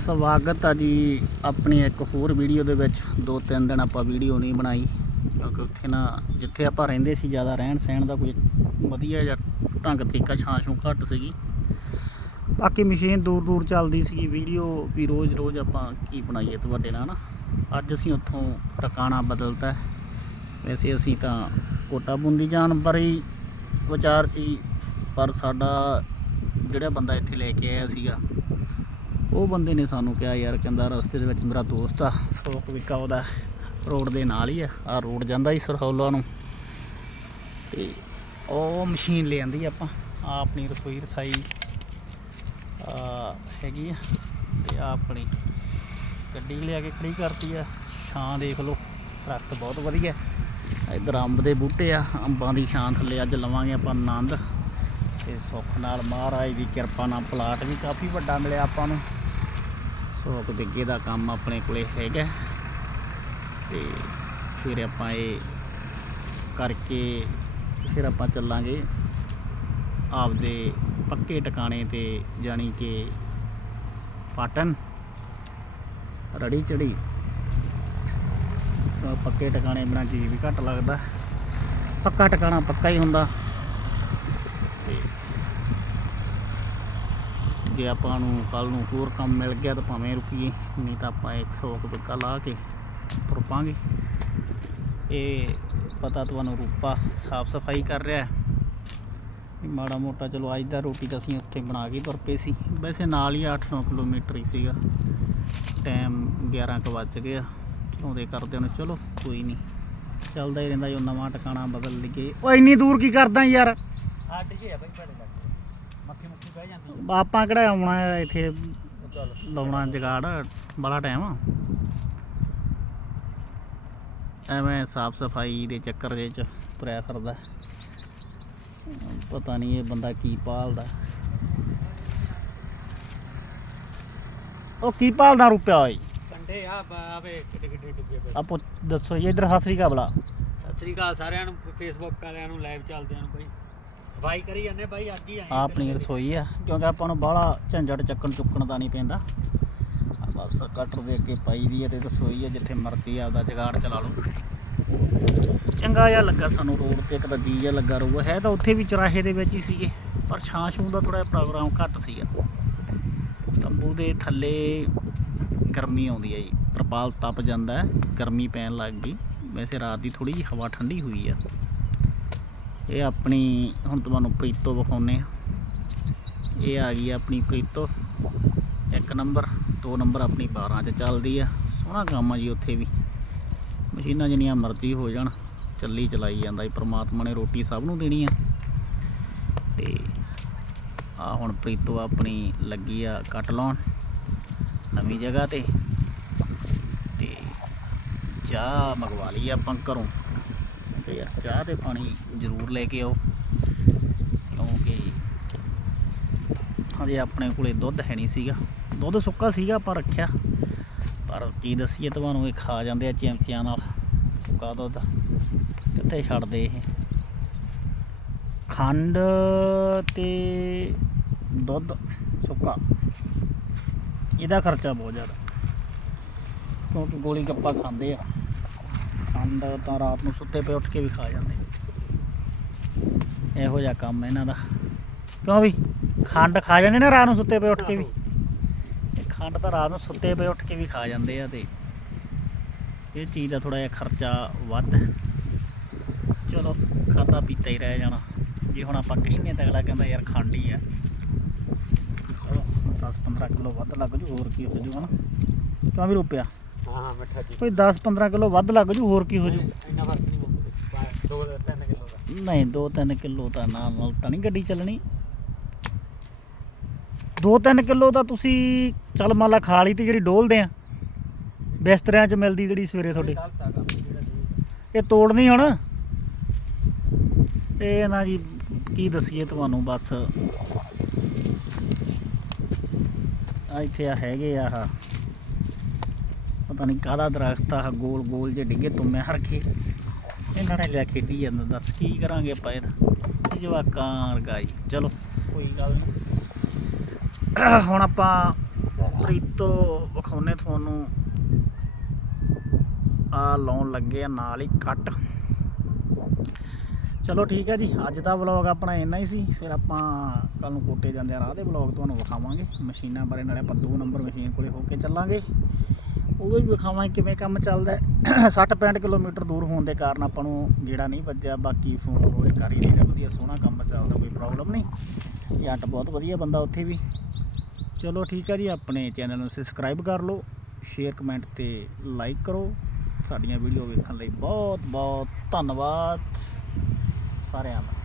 ਸਵਾਗਤ ਆ ਜੀ ਆਪਣੀ ਇੱਕ ਹੋਰ ਵੀਡੀਓ ਦੇ ਵਿੱਚ। ਦੋ ਤਿੰਨ ਦਿਨ ਆਪਾਂ ਵੀਡੀਓ ਨਹੀਂ ਬਣਾਈ, ਕਿਉਂਕਿ ਉੱਥੇ ਨਾ ਜਿੱਥੇ ਆਪਾਂ ਰਹਿੰਦੇ ਸੀ, ਜ਼ਿਆਦਾ ਰਹਿਣ ਸਹਿਣ ਦਾ ਕੋਈ ਵਧੀਆ ਜਿਹਾ ਢੰਗ, ਤਰੀਕਾ, ਛਾਂ ਛੂੰ ਘੱਟ ਸੀਗੀ। ਬਾਕੀ ਮਸ਼ੀਨ ਦੂਰ ਦੂਰ ਚੱਲਦੀ ਸੀਗੀ, ਵੀਡੀਓ ਵੀ ਰੋਜ਼ ਰੋਜ਼ ਆਪਾਂ ਕੀ ਬਣਾਈਏ ਤੁਹਾਡੇ ਨਾਲ ਨਾ। ਅੱਜ ਅਸੀਂ ਉੱਥੋਂ ਟਿਕਾਣਾ ਬਦਲਤਾ ਵੈਸੇ ਅਸੀਂ ਤਾਂ ਕੋਟਾ ਬੁੰਦੀ ਜਾਣ ਬਾਰੇ ਵਿਚਾਰ ਸੀ, ਪਰ ਸਾਡਾ ਜਿਹੜਾ ਬੰਦਾ ਇੱਥੇ ਲੈ ਕੇ ਆਇਆ ਸੀਗਾ ਉਹ ਬੰਦੇ ਨੇ ਸਾਨੂੰ ਕਿਹਾ, ਯਾਰ ਕਹਿੰਦਾ ਰਸਤੇ ਦੇ ਵਿੱਚ ਮੇਰਾ ਦੋਸਤ ਆ ਸ਼ੌਕ ਵਿਕਾ ਉਹਦਾ ਰੋਡ ਦੇ ਨਾਲ ਹੀ ਆ ਆ ਰੋਡ ਜਾਂਦਾ ਹੀ ਸਰਹੌਲਾ ਨੂੰ। ਤੇ ਉਹ ਮਸ਼ੀਨ ਲੈ ਆਂਦੀ ਆਪਾਂ ਆ ਆਪਣੀ ਰਸੋਈ ਰਸਾਈ ਆ ਹੈਗੀ ਆ, ਤੇ ਆ ਆਪਣੀ ਗੱਡੀ ਲਿਆ ਕੇ ਖੜੀ ਕਰਤੀ ਆ। ਛਾਂ ਦੇਖ ਲਓ ਦਰਖਤ ਬਹੁਤ ਵਧੀਆ। ਇਧਰ ਅੰਬ ਦੇ ਬੂਟੇ ਆ, ਅੰਬਾਂ ਦੀ ਛਾਂ ਥੱਲੇ ਅੱਜ ਲਵਾਂਗੇ ਆਪਾਂ ਆਨੰਦ। ਤੇ ਸੁੱਖ ਨਾਲ ਮਹਾਰਾਜ ਦੀ ਕਿਰਪਾ ਨਾਲ ਪਲਾਟ ਵੀ ਕਾਫੀ ਵੱਡਾ ਮਿਲਿਆ ਆਪਾਂ ਨੂੰ। ਸੋ ਬਿੱਗੇ ਦਾ ਕੰਮ ਆਪਣੇ ਕੋਲੇ ਹੈਗਾ। ਤੇ ਫਿਰ ਆਪਾਂ ਇਹ ਕਰਕੇ ਫਿਰ ਆਪਾਂ ਚੱਲਾਂਗੇ ਆਪਦੇ ਪੱਕੇ ਟਿਕਾਣੇ ਤੇ, ਜਾਣੀ ਕਿ ਪਾਟਨ, ਰੜੀ ਚੜੀ। ਪੱਕੇ ਟਿਕਾਣੇ ਬਿਨਾਂ ਜੀ ਵੀ ਘੱਟ ਲੱਗਦਾ। ਪੱਕਾ ਟਿਕਾਣਾ ਪੱਕਾ ਹੀ ਹੁੰਦਾ। ਜੇ ਆਪਾਂ ਨੂੰ ਕੱਲ ਨੂੰ ਹੋਰ ਕੰਮ ਮਿਲ ਗਿਆ ਤਾਂ ਭਾਵੇਂ ਰੁਕੀਏ, ਨਹੀਂ ਤਾਂ ਆਪਾਂ 100 ਕੁ ਲਾ ਕੇ ਤੁਰ ਪਾਂਗੇ ਇਹ ਪਤਾ ਤੁਹਾਨੂੰ ਰੂਪਾ ਸਾਫ਼ ਸਫ਼ਾਈ ਕਰ ਰਿਹਾ ਮਾੜਾ ਮੋਟਾ ਚਲੋ ਅੱਜ ਦਾ ਰੋਟੀ ਤਾਂ ਅਸੀਂ ਉੱਥੇ ਬਣਾ ਕੇ ਤੁਰ ਪਏ ਸੀ। ਵੈਸੇ ਨਾਲ ਹੀ 8-9 ਕਿਲੋਮੀਟਰ ਹੀ ਸੀਗਾ। ਟਾਈਮ 11 ਕੁ ਵੱਜ ਗਿਆ ਚਲਾਉਂਦੇ ਕਰਦੇ ਨੂੰ, ਚਲੋ ਕੋਈ ਨਹੀਂ। ਚੱਲਦਾ ਹੀ ਰਹਿੰਦਾ ਜੋ ਨਵਾਂ ਟਿਕਾਣਾ ਬਦਲ ਲਈਏ। ਓ ਇੰਨੀ ਦੂਰ ਕੀ ਕਰਦਾ ਯਾਰ? ਅੱਡ ਜੇ ਆ ਬਈ ਤੁਹਾਡੇ ਮੱਖੀ ਮੁੱਖੀ ਬਹਿ ਜਾਂਦੀ ਆਪਾਂ ਕਿਹੜਾ ਆਉਣਾ ਹੈ ਇੱਥੇ? ਚਲ। ਲਾਉਣਾ ਜਗਾੜ ਬੜਾ ਟਾਈਮ ਐਵੇਂ ਸਾਫ਼ ਸਫ਼ਾਈ ਦੇ ਚੱਕਰ ਦੇ ਚ ਤੁਰਿਆ ਪਤਾ ਨਹੀਂ ਇਹ ਬੰਦਾ ਕੀ ਪਾਲਦਾ ਉਹ ਕੀ ਪਾਲਦਾ ਰੁਪਿਆ ਓਏ? ਕੰਡੇ ਆ ਆਵੇ ਕਿੱਡੇ ਕਿੱਡੇ ਪਏ। ਆਪੋ ਦੱਸੋ ਇਧਰ ਸਤਿ ਸ੍ਰੀ ਅਕਾਲ ਬਲਾ। ਸਤਿ ਸ੍ਰੀ ਅਕਾਲ ਸਾਰਿਆਂ ਨੂੰ ਫੇਸਬੁੱਕ ਵਾਲਿਆਂ ਨੂੰ ਲਾਈਵ ਚੱਲਦਿਆਂ ਨੂੰ ਬਈ। ਸਫ਼ਾਈ ਕਰੀ ਜਾਂਦੇ ਬਾਈ ਅੱਜ ਹੀ ਆਏ ਆ ਆਪਣੀ ਰਸੋਈ ਆ ਕਿਉਂਕਿ ਆਪਾਂ ਨੂੰ ਬਾਹਲਾ ਝੰਜਟ ਚੱਕਣ ਚੁੱਕਣ ਦਾ ਨਹੀਂ ਪੈਂਦਾ। ਆਹ ਬਸ ਕਟਰ ਦੇ ਅੱਗੇ ਪਾਈ ਦੀ ਹੈ ਤੇ ਰਸੋਈ ਆ ਜਿੱਥੇ ਮਰਜ਼ੀ ਆਪਦਾ ਜਗਾੜ ਚਲਾ ਲਓ। ਚੰਗਾ ਜਿਹਾ ਲੱਗਾ ਸਾਨੂੰ ਰੋਡ ਤੇ ਇੱਕ ਤਾਂ ਜੀ ਜਿਹਾ ਲੱਗਾ ਰਹੂਗਾ ਹੈ ਤਾਂ ਉੱਥੇ ਵੀ ਚਰਾਹੇ ਦੇ ਵਿੱਚ ਹੀ ਸੀਗੇ ਪਰ ਛਾਂ ਛੂੰ ਦਾ ਥੋੜਾ ਪ੍ਰੋਗਰਾਮ ਘੱਟ ਸੀਗਾ। ਤੰਬੂ ਦੇ ਥੱਲੇ ਗਰਮੀ ਆਉਂਦੀ ਹੈ ਜੀ ਤਰਪਾਲ ਤਪ ਜਾਂਦਾ ਹੈ ਗਰਮੀ ਪੈਣ ਲੱਗ ਗਈ। ਵੈਸੇ ਰਾਤ ਦੀ ਥੋੜੀ ਜਿਹੀ ਹਵਾ ਠੰਡੀ ਹੋਈ ਆ। ਇਹ ਆਪਣੀ, ਹੁਣ ਤੁਹਾਨੂੰ ਪ੍ਰੀਤੋ ਵਿਖਾਉਨੇ ਆ ਇਹ ਆ ਗਈ ਆ ਆਪਣੀ ਪ੍ਰੀਤੋ। ਇੱਕ ਨੰਬਰ, ਦੋ ਨੰਬਰ ਆਪਣੀ 12 ਚ ਚੱਲਦੀ ਆ। ਸੋਹਣਾ ਕੰਮ ਆ ਜੀ ਉੱਥੇ ਵੀ। ਮਸ਼ੀਨਾਂ ਜਿੰਨੀਆਂ ਮਰਜ਼ੀ ਹੋ ਜਾਣ, ਚੱਲੀ ਚਲਾਈ ਜਾਂਦਾ ਜੀ। ਪ੍ਰਮਾਤਮਾ ਨੇ ਰੋਟੀ ਸਭ ਨੂੰ ਦੇਣੀ ਆ। ਤੇ ਆ ਹੁਣ ਪ੍ਰੀਤੋ ਆਪਣੀ ਲੱਗੀ ਆ ਕੱਟ ਲਾਉਣ ਨਵੀਂ ਜਗ੍ਹਾ ਤੇ। ਤੇ ਚਾਹ ਮੰਗਵਾ ਲਈ ਆਪਾਂ ਘਰੋਂ। ਤੇ ਯਾਰ ਚਾਹ ਤੇ ਪਾਣੀ ਜ਼ਰੂਰ ਲੈ ਕੇ ਆਓ। ਕਿਉਂਕਿ ਹਜੇ ਆਪਣੇ ਕੋਲੇ ਦੁੱਧ ਹੈ ਨਹੀਂ ਸੀਗਾ। ਦੁੱਧ ਸੁੱਕਾ ਸੀਗਾ ਆਪਾਂ ਰੱਖਿਆ। ਪਰ ਕੀ ਦੱਸੀਏ, ਤੁਹਾਨੂੰ ਇਹ ਖਾ ਜਾਂਦੇ ਆ ਚਿਮਚਿਆਂ ਨਾਲ ਸੁੱਕਾ ਦੁੱਧ। ਕਿੱਥੇ ਛੱਡਦੇ ਇਹ? ਖੰਡ ਤੇ ਦੁੱਧ ਸੁੱਕਾ। ਇਹਦਾ ਖਰਚਾ ਬਹੁਤ ਜ਼ਿਆਦਾ। ਕਿਉਂਕਿ ਗੋਲੀ ਗੱਪਾ ਖਾਂਦੇ ਆ। ਖੰਡ ਤਾਂ ਰਾਤ ਨੂੰ ਸੁੱਤੇ ਪਏ ਉੱਠ ਕੇ ਵੀ ਖਾ ਜਾਂਦੇ। ਇਹੋ ਜਿਹਾ ਕੰਮ ਇਹਨਾਂ ਦਾ। ਕਿਉਂ ਵੀ? ਖੰਡ ਖਾ ਜਾਂਦੇ ਨੇ ਰਾਤ ਨੂੰ ਸੁੱਤੇ ਪਏ ਉੱਠ ਕੇ ਵੀ। ਇਹ ਖੰਡ ਤਾਂ ਰਾਤ ਨੂੰ ਸੁੱਤੇ ਪਏ ਉੱਠ ਕੇ ਵੀ ਖਾ ਜਾਂਦੇ ਆ ਤੇ ਇਹ ਚੀਜ਼ ਦਾ ਥੋੜਾ ਜਿਹਾ ਖਰਚਾ ਵੱਧ। ਚਲੋ ਖਾਦਾ ਪੀਤਾ ਹੀ ਰਹਿ ਜਾਣਾ। ਜੇ ਹੁਣ ਆਪਾਂ ਕਹਿੰਦੇ ਤਾਂ ਅਗਲਾ ਕਹਿੰਦਾ, ਯਾਰ ਖੰਡ ਹੀ ਆ। ਚਲੋ 10 15 ਕਿਲੋ ਵੱਧ ਲੱਗ ਜੂ, ਹੋਰ ਕੀ ਹੋ ਜੂ ਹਨਾ। ਕਿਉਂ ਵੀ ਰੁਪਿਆ? ਹਾਂ ਮਿੱਠਾ ਜੀ। ਕੋਈ 10 15 ਕਿਲੋ ਵੱਧ ਲੱਗ ਜੂ ਹੋਰ ਕੀ ਹੋ ਜੂ? ਇੰਨਾ ਨਹੀਂ ਕਿਲੋ ਦਾ। ਨਹੀਂ 2-3 ਕਿਲੋ ਤਾਂ ਨਾ ਨਾਲ ਤਾਂ ਨਹੀਂ ਗੱਡੀ ਚੱਲਣੀ। 2-3 ਕਿਲੋ ਤਾਂ ਤੁਸੀਂ ਚੱਲ ਮੰਨ ਲਾ ਖਾ ਲਈ ਤੇ ਜਿਹੜੀ ਡੋਲਦੇ ਆ ਬਿਸਤਰਿਆਂ 'ਚ ਮਿਲਦੀ ਜਿਹੜੀ ਸਵੇਰੇ ਤੁਹਾਡੇ। ਇਹ ਤੋੜਨੀ ਹੁਣ। ਇਹ ਨਾ ਜੀ ਕੀ ਦਸੀਏ ਤੁਹਾਨੂੰ ਬਸ। ਆ ਇੱਥੇ ਆ ਹੈਗੇ ਆ ਆਹ। ਪਤਾ ਨਹੀਂ ਕਾਹਦਾ ਦਰਖਤ ਆ ਗੋਲ ਗੋਲ ਜੇ ਡਿੱਗੇ ਤੁਮੇ ਹਰਖੇ ਇਹਨਾਂ ਨੇ ਲੈ ਖੇਡੀ ਜਾਂਦਾ, ਦੱਸ ਕੀ ਕਰਾਂਗੇ ਆਪਾਂ ਇਹਦਾ? ਜਵਾਕਾਂ ਵਰਗਾ ਜੀ ਚਲੋ, ਕੋਈ ਗੱਲ ਨਹੀਂ ਹੁਣ ਆਪਾਂ ਪ੍ਰੀਤੋ ਵਿਖਾਉਨੇ ਤੁਹਾਨੂੰ। ਆ ਲਾਉਣ ਲੱਗੇ ਆ, ਨਾਲ ਹੀ ਕੱਟ। ਚਲੋ ਠੀਕ ਹੈ ਜੀ, ਅੱਜ ਦਾ ਵਲੌਗ ਆਪਣਾ ਇੰਨਾ ਹੀ ਸੀ। ਫਿਰ ਆਪਾਂ ਕੱਲ ਨੂੰ ਕੋਟੇ ਜਾਂਦੇ ਆ ਰਾਹ ਦੇ ਵਲੌਗ, ਤੁਹਾਨੂੰ ਵਿਖਾਵਾਂਗੇ। ਮਸ਼ੀਨਾਂ ਬਾਰੇ, ਨਾਲੇ ਆਪਾਂ ਦੋ ਨੰਬਰ ਮਸ਼ੀਨ ਕੋਲੇ ਹੋ ਕੇ ਚੱਲਾਂਗੇ। ਉਹ ਵੀ ਵਿਖਾਵਾਂ ਕਿਵੇਂ ਕੰਮ ਚੱਲਦਾ ਹੈ। 60 65 ਕਿਲੋਮੀਟਰ ਦੂਰ ਹੋਣ ਦੇ ਕਾਰਨ ਆਪਾਂ ਨੂੰ ਜਿਹੜਾ ਨਹੀਂ ਵੱਜਿਆ। ਬਾਕੀ ਫੋਨ ਰੋਜ਼ ਕਰ ਹੀ ਲਈਦਾ ਵਧੀਆ ਸੋਹਣਾ ਕੰਮ ਚੱਲਦਾ, ਕੋਈ ਪ੍ਰੋਬਲਮ ਨਹੀਂ। ਜੱਟ ਬਹੁਤ ਵਧੀਆ ਬੰਦਾ ਉੱਥੇ ਵੀ। ਚਲੋ ਠੀਕ ਹੈ ਜੀ, ਆਪਣੇ ਚੈਨਲ ਨੂੰ ਸਬਸਕ੍ਰਾਈਬ ਕਰ ਲਓ ਸ਼ੇਅਰ ਕਮੈਂਟ ਤੇ ਲਾਈਕ ਕਰੋ। ਸਾਡੀਆਂ ਵੀਡੀਓ ਵੇਖਣ ਲਈ ਬਹੁਤ ਬਹੁਤ ਧੰਨਵਾਦ। ਸਾਰਿਆਂ ਦਾ।